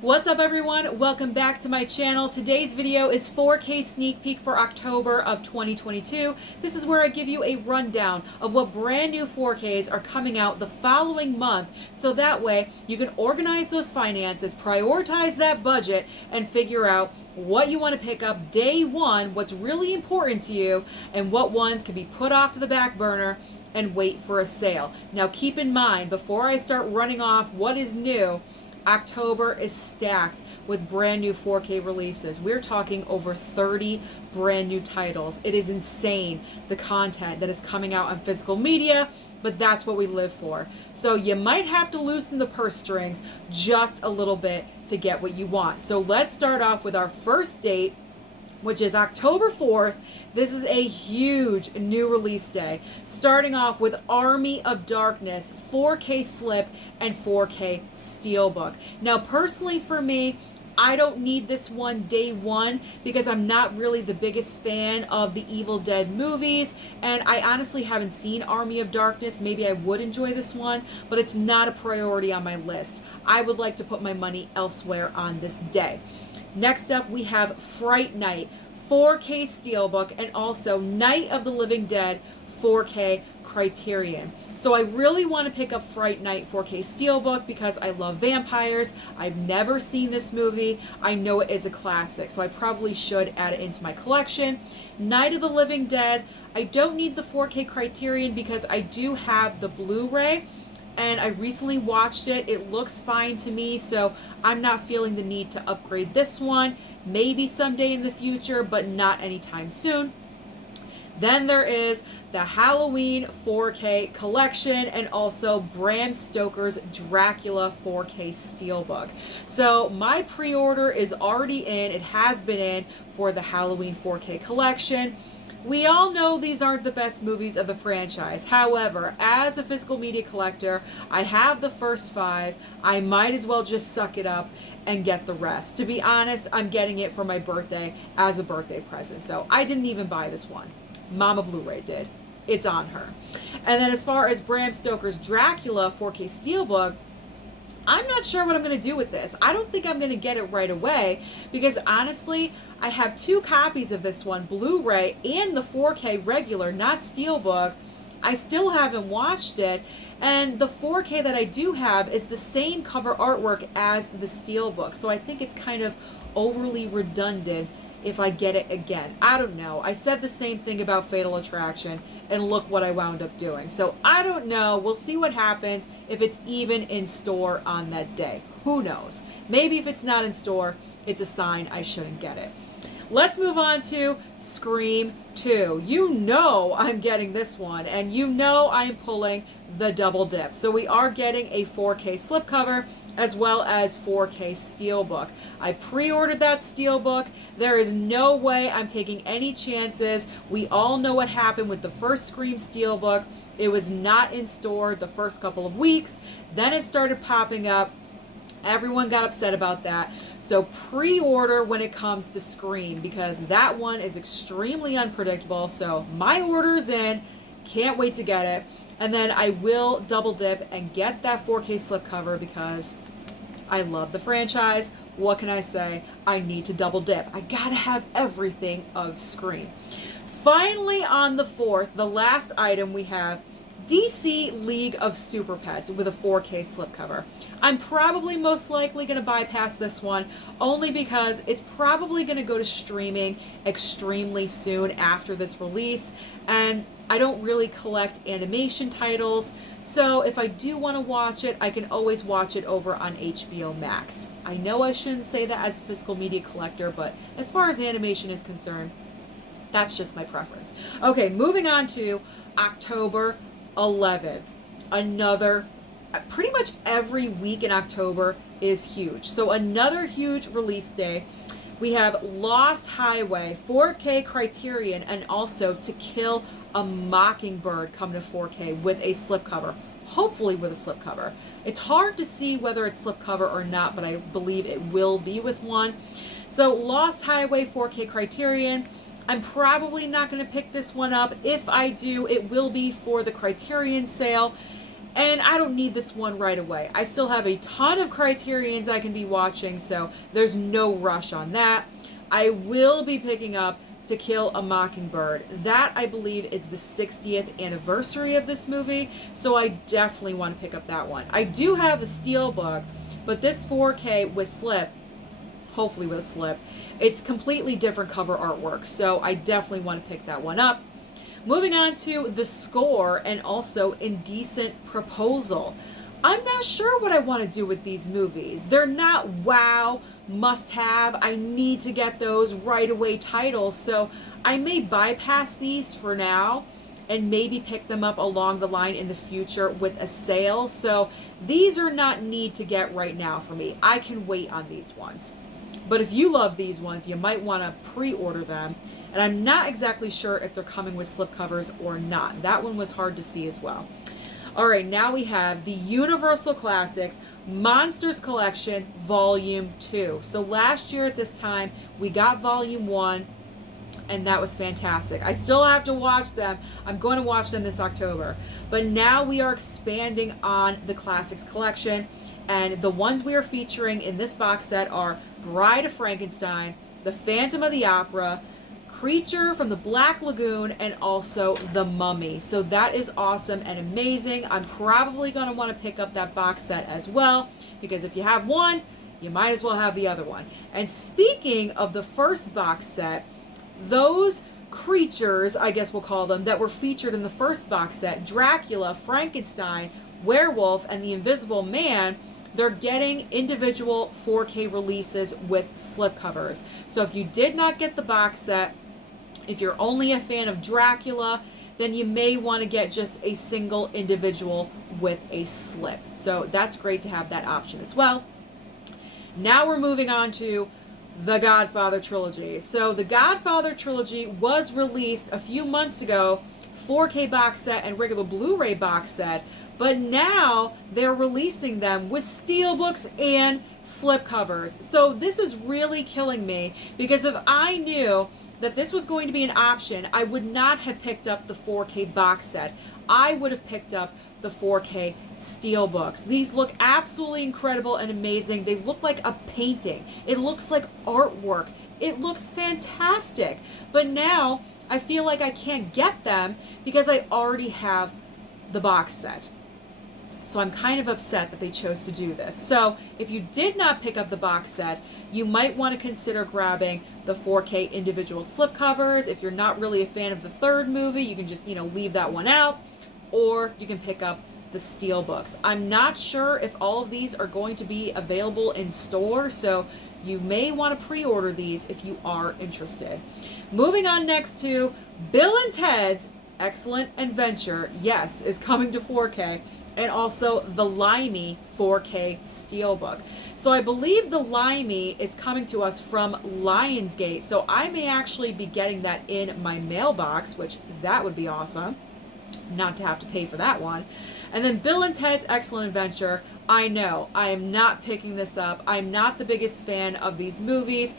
What's up everyone? Welcome back to my channel. Today's video is 4K sneak peek for October of 2022. This is where I give you a rundown of what brand new 4Ks are coming out the following month, so that way you can organize those finances, prioritize that budget, and figure out what you want to pick up day one, what's really important to you, and what ones can be put off to the back burner and wait for a sale. Now keep in mind, before I start running off what is new, October is stacked with brand new 4K releases. We're talking over 30 brand new titles. It is insane, the content that is coming out on physical media, but that's what we live for. So you might have to loosen the purse strings just a little bit to get what you want. So let's start off with our first date, which is October 4th. This is a huge new release day, starting off with Army of Darkness, 4K Slip, and 4K Steelbook. Now, personally for me, I don't need this one day one because I'm not really the biggest fan of the Evil Dead movies, and I honestly haven't seen Army of Darkness. Maybe I would enjoy this one, but it's not a priority on my list. I would like to put my money elsewhere on this day. Next up, we have Fright Night, 4K Steelbook, and also Night of the Living Dead, 4K Criterion. So I really want to pick up Fright Night 4K Steelbook because I love vampires. I've never seen this movie. I know it is a classic, so I probably should add it into my collection. Night of the Living Dead, I don't need the 4K Criterion because I do have the Blu-ray, and I recently watched it. It looks fine to me, so I'm not feeling the need to upgrade this one. Maybe someday in the future, but not anytime soon. Then there is the Halloween 4K collection and also Bram Stoker's Dracula 4K Steelbook. So my pre-order is already in. It has been in for the Halloween 4K collection. We all know these aren't the best movies of the franchise. However, as a physical media collector, I have the first 5. I might as well just suck it up and get the rest. To be honest, I'm getting it for my birthday as a birthday present. So I didn't even buy this one. Mama Blu-ray did. It's on her. And then as far as Bram Stoker's Dracula 4K Steelbook, I'm not sure what I'm going to do with this. I don't think I'm going to get it right away because honestly, I have 2 copies of this one, Blu-ray and the 4K regular, not Steelbook. I still haven't watched it, and the 4K that I do have is the same cover artwork as the Steelbook, so I think it's kind of overly redundant if I get it again. I don't know. I said the same thing about Fatal Attraction, and look what I wound up doing. So I don't know. We'll see what happens if it's even in store on that day. Who knows? Maybe if it's not in store, it's a sign I shouldn't get it. Let's move on to Scream 2. You know I'm getting this one, and you know I'm pulling the double dip. So we are getting a 4K slipcover as well as 4K Steelbook. I pre-ordered that Steelbook. There is no way I'm taking any chances. We all know what happened with the first Scream Steelbook. It was not in store the first couple of weeks. Then it started popping up. Everyone got upset about that. So pre-order when it comes to Scream because that one is extremely unpredictable. So my order is in. Can't wait to get it. And then I will double dip and get that 4K slipcover because I love the franchise. What can I say? I need to double dip. I gotta have everything of Scream. Finally, on the 4th, the last item we have DC League of Superpets with a 4K slipcover. I'm probably most likely going to bypass this one only because it's probably going to go to streaming extremely soon after this release, and I don't really collect animation titles, so if I do want to watch it, I can always watch it over on HBO Max. I know I shouldn't say that as a physical media collector, but as far as animation is concerned, that's just my preference. Okay, moving on to October 11th. Another, pretty much every week in October is huge. So another huge release day. We have Lost Highway, 4K Criterion, and also To Kill a Mockingbird coming to 4K with a slipcover. Hopefully with a slipcover. It's hard to see whether it's slipcover or not, but I believe it will be with one. So Lost Highway, 4K Criterion. I'm probably not going to pick this one up. If I do, it will be for the Criterion sale. And I don't need this one right away. I still have a ton of Criterions I can be watching, so there's no rush on that. I will be picking up To Kill a Mockingbird. That, I believe, is the 60th anniversary of this movie, so I definitely want to pick up that one. I do have a Steelbook, but this 4K with slip, hopefully with a slip, it's completely different cover artwork, so I definitely want to pick that one up. Moving on to The Score and also Indecent Proposal. I'm not sure what I want to do with these movies. They're not wow, must have, I need to get those right away titles, so I may bypass these for now and maybe pick them up along the line in the future with a sale. So these are not need to get right now for me. I can wait on these ones. But if you love these ones, you might want to pre-order them. And I'm not exactly sure if they're coming with slipcovers or not. That one was hard to see as well. All right, now we have the Universal Classics Monsters Collection Volume 2. So last year at this time, we got Volume 1, and that was fantastic. I still have to watch them. I'm going to watch them this October. But now we are expanding on the Classics collection, and the ones we are featuring in this box set are Bride of Frankenstein, The Phantom of the Opera, Creature from the Black Lagoon, and also The Mummy. So that is awesome and amazing. I'm probably going to want to pick up that box set as well, because if you have one, you might as well have the other one. And speaking of the first box set, those creatures, I guess we'll call them, that were featured in the first box set, Dracula, Frankenstein, Werewolf, and the Invisible Man, they're getting individual 4K releases with slipcovers. So if you did not get the box set, if you're only a fan of Dracula, then you may want to get just a single individual with a slip. So that's great to have that option as well. Now we're moving on to the Godfather Trilogy. So the Godfather Trilogy was released a few months ago, 4K box set and regular Blu-ray box set, but now they're releasing them with steelbooks and slipcovers. So this is really killing me, because if I knew that this was going to be an option, I would not have picked up the 4K box set. I would have picked up the 4K steelbooks. These look absolutely incredible and amazing. They look like a painting. It looks like artwork. It looks fantastic. But now I feel like I can't get them because I already have the box set. So I'm kind of upset that they chose to do this. So if you did not pick up the box set, you might want to consider grabbing the 4K individual slipcovers. If you're not really a fan of the third movie, you can just, leave that one out, or you can pick up the steelbooks. I'm not sure if all of these are going to be available in store, so you may want to pre-order these if you are interested. Moving on next to Bill and Ted's Excellent Adventure, yes, is coming to 4K, and also the Limey 4K Steelbook. So I believe the Limey is coming to us from Lionsgate, so I may actually be getting that in my mailbox, which that would be awesome, not to have to pay for that one. And then Bill and Ted's Excellent Adventure, I know, I am not picking this up. I'm not the biggest fan of these movies.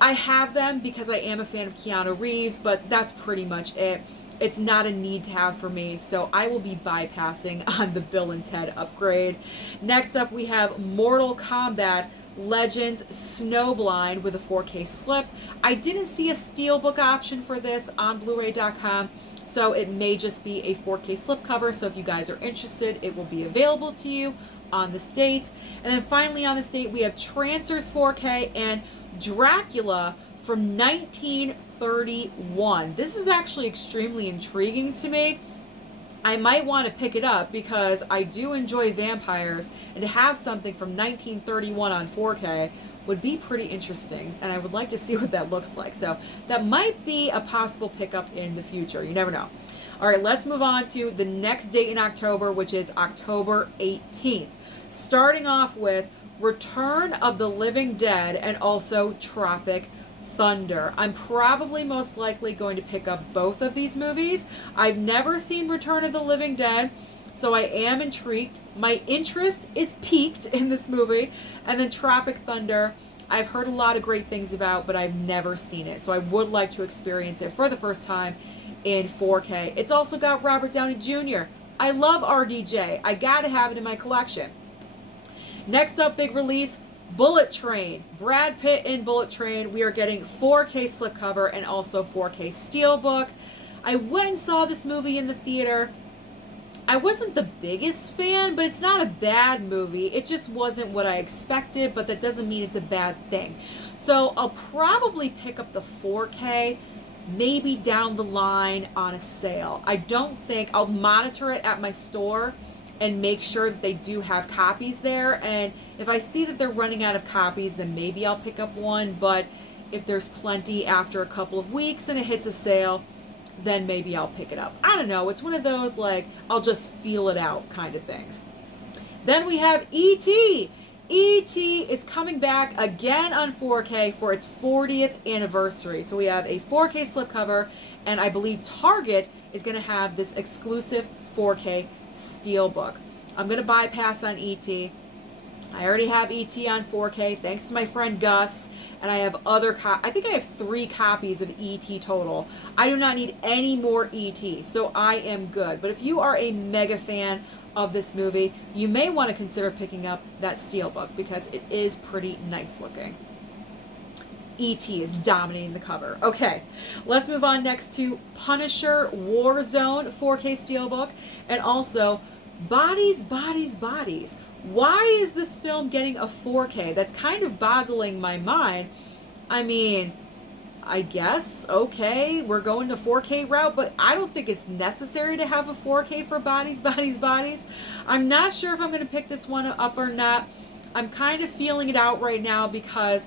I have them because I am a fan of Keanu Reeves, but that's pretty much it. It's not a need to have for me, so I will be bypassing on the Bill and Ted upgrade. Next up, we have Mortal Kombat Legends Snowblind with a 4K slip. I didn't see a steelbook option for this on blu-ray.com, so it may just be a 4K slipcover. So if you guys are interested, it will be available to you on this date. And then finally on this date, we have Trancers 4K and Dracula from 1931. This is actually extremely intriguing to me. I might want to pick it up because I do enjoy vampires, and to have something from 1931 on 4K would be pretty interesting, and I would like to see what that looks like. So that might be a possible pickup in the future. You never know. All right, let's move on to the next date in October, which is October 18th. Starting off with Return of the Living Dead and also Tropic Thunder. I'm probably most likely going to pick up both of these movies. I've never seen Return of the Living Dead, so I am intrigued. My interest is piqued in this movie. And then Tropic Thunder, I've heard a lot of great things about, but I've never seen it. So I would like to experience it for the first time in 4K. It's also got Robert Downey Jr. I love RDJ. I gotta have it in my collection. Next up, big release, Bullet Train. Brad Pitt in Bullet Train. We are getting 4K slipcover and also 4K steelbook. I went and saw this movie in the theater. I wasn't the biggest fan, but it's not a bad movie. It just wasn't what I expected, but that doesn't mean it's a bad thing. So I'll probably pick up the 4K maybe down the line on a sale. I don't think, I'll monitor it at my store and make sure that they do have copies there. And if I see that they're running out of copies, then maybe I'll pick up one. But if there's plenty after a couple of weeks and it hits a sale, then maybe I'll pick it up. I don't know. It's one of those, like, I'll just feel it out kind of things. Then we have E.T. E.T. is coming back again on 4K for its 40th anniversary. So we have a 4K slipcover, and I believe Target is going to have this exclusive 4K steelbook. I'm going to bypass on E.T. I already have E.T. on 4K thanks to my friend Gus, and I have I think I have 3 copies of E.T. total. I do not need any more E.T., so I am good. But if you are a mega fan of this movie, you may want to consider picking up that steelbook because it is pretty nice looking. E.T. is dominating the cover. Okay, let's move on next to Punisher Warzone 4K steelbook, and also Bodies, Bodies, Bodies. Why is this film getting a 4K? That's kind of boggling my mind. I mean, I guess, okay, we're going to 4K route, but I don't think it's necessary to have a 4K for Bodies, Bodies, Bodies. I'm not sure if I'm going to pick this one up or not. I'm kind of feeling it out right now because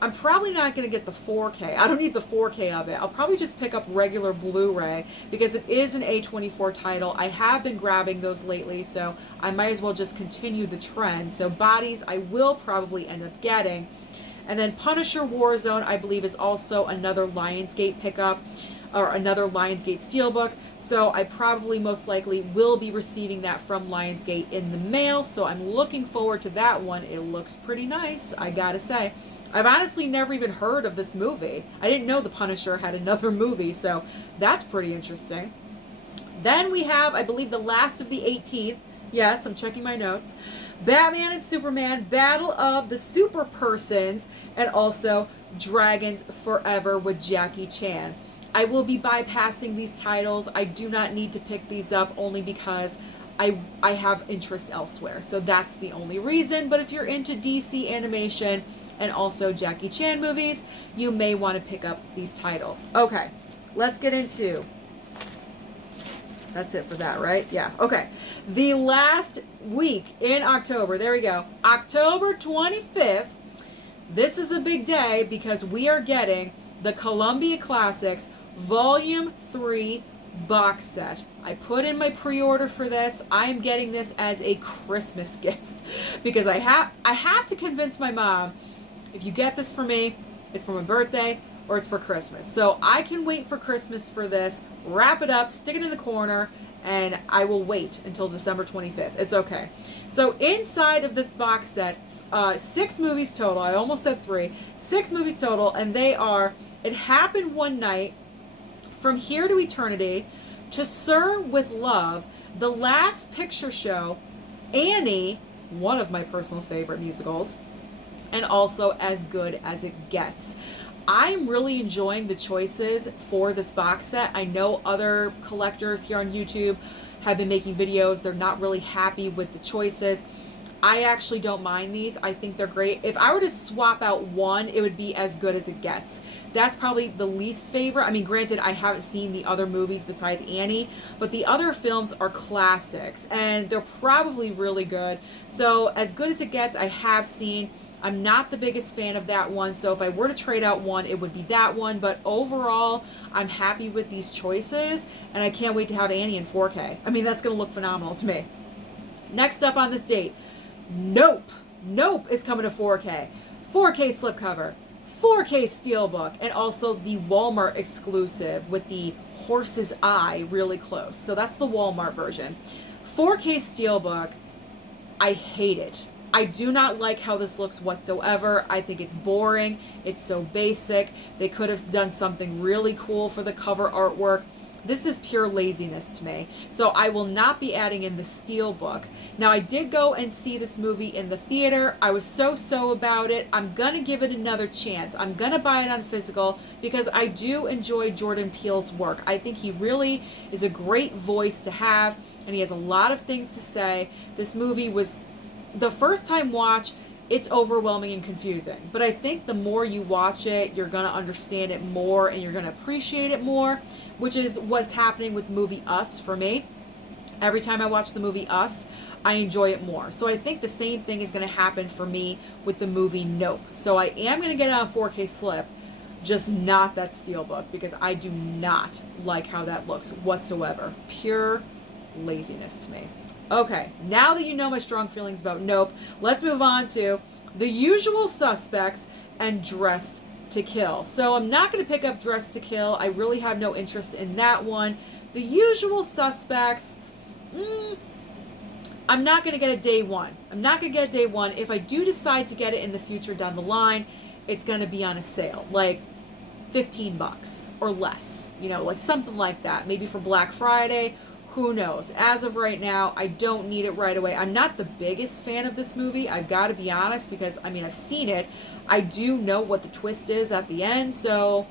I'm probably not going to get the 4K. I don't need the 4K of it. I'll probably just pick up regular Blu-ray because it is an A24 title. I have been grabbing those lately, so I might as well just continue the trend. So Bodies, I will probably end up getting. And then Punisher Warzone, I believe, is also another Lionsgate pickup or another Lionsgate steelbook. So I probably most likely will be receiving that from Lionsgate in the mail. So I'm looking forward to that one. It looks pretty nice, I gotta say. I've honestly never even heard of this movie. I didn't know The Punisher had another movie, so that's pretty interesting. Then we have, I believe, the last of the 18th. Yes, I'm checking my notes. Batman and Superman, Battle of the Super Persons, and also Dragons Forever with Jackie Chan. I will be bypassing these titles. I do not need to pick these up only because I have interest elsewhere. So that's the only reason. But if you're into DC animation and also Jackie Chan movies, you may want to pick up these titles. Okay, let's get into... That's it for that, right? Yeah, okay. The last week in October, there we go. October 25th. This is a big day because we are getting the Columbia Classics Volume 3 box set. I put in my pre-order for this. I am getting this as a Christmas gift because I have to convince my mom, if you get this for me, it's for my birthday or it's for Christmas. So I can wait for Christmas for this, wrap it up, stick it in the corner, and I will wait until December 25th. It's okay. So inside of this box set, 6 movies total. I almost said 3. 6 movies total, and they are It Happened One Night, From Here to Eternity, To Sir with Love, The Last Picture Show, Annie, one of my personal favorite musicals, and also As Good as It Gets. I'm really enjoying the choices for this box set. I know other collectors here on YouTube have been making videos. They're not really happy with the choices. I actually don't mind these. I think they're great. If I were to swap out one, it would be As Good as It Gets. That's probably the least favorite. I mean, granted, I haven't seen the other movies besides Annie, but the other films are classics, and they're probably really good. So As Good as It Gets, I have seen. I'm not the biggest fan of that one, so if I were to trade out one, it would be that one. But overall, I'm happy with these choices, and I can't wait to have Annie in 4K. I mean, that's going to look phenomenal to me. Next up on this date, Nope. Nope is coming to 4K. 4K slipcover, 4K steelbook, and also the Walmart exclusive with the horse's eye really close. So that's the Walmart version. 4K steelbook, I hate it. I do not like how this looks whatsoever. I think it's boring. It's so basic. They could have done something really cool for the cover artwork. This is pure laziness to me. So I will not be adding in the Steelbook. Now, I did go and see this movie in the theater. I was so about it. I'm going to give it another chance. I'm going to buy it on physical because I do enjoy Jordan Peele's work. I think he really is a great voice to have, and he has a lot of things to say. This movie was, the first time watch, it's overwhelming and confusing. But I think the more you watch it, you're going to understand it more and you're going to appreciate it more, which is what's happening with the movie Us for me. Every time I watch the movie Us, I enjoy it more. So I think the same thing is going to happen for me with the movie Nope. So I am going to get it on 4K slip, just not that Steelbook, because I do not like how that looks whatsoever. Pure laziness to me. Okay, now that you know my strong feelings about Nope, let's move on to The Usual Suspects and Dressed to Kill. So I'm not going to pick up Dressed to Kill. I really have no interest in that one. The Usual Suspects, I'm not going to get a day one. I'm not going to get a day one. If I do decide to get it in the future down the line, it's going to be on a sale, like $15 or less, you know, like something like that. Maybe for Black Friday. Who knows? As of right now, I don't need it right away. I'm not the biggest fan of this movie, I've got to be honest, because, I mean, I've seen it. I do know what the twist is at the end, so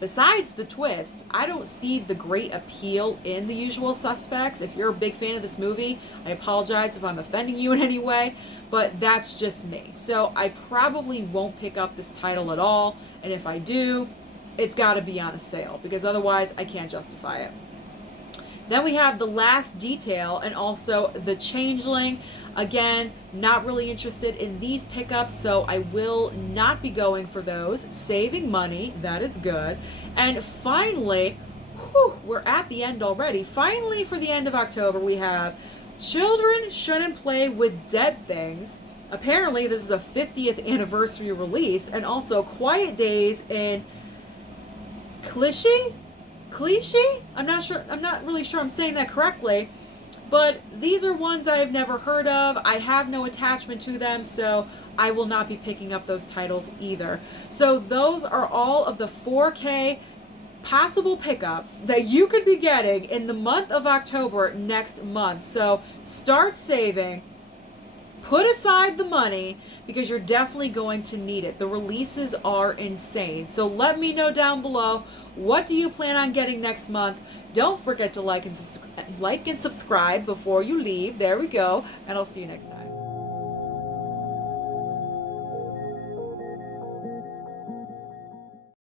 besides the twist, I don't see the great appeal in The Usual Suspects. If you're a big fan of this movie, I apologize if I'm offending you in any way, but that's just me. So I probably won't pick up this title at all, and if I do, it's got to be on a sale, because otherwise I can't justify it. Then we have The Last Detail and also The Changeling. Again, not really interested in these pickups, so I will not be going for those. Saving money, that is good. And finally, we're at the end already. Finally, for the end of October, we have Children Shouldn't Play with Dead Things. Apparently, this is a 50th anniversary release, and also Quiet Days in Clichy? I'm not really sure I'm saying that correctly, but these are ones I have never heard of. I have no attachment to them, so I will not be picking up those titles either. So those are all of the 4K possible pickups that you could be getting in the month of October next month. So start saving, put aside the money, because you're definitely going to need it. The releases are insane. So let me know down below, what do you plan on getting next month? Don't forget to like and subscribe before you leave. There we go. And I'll see you next time.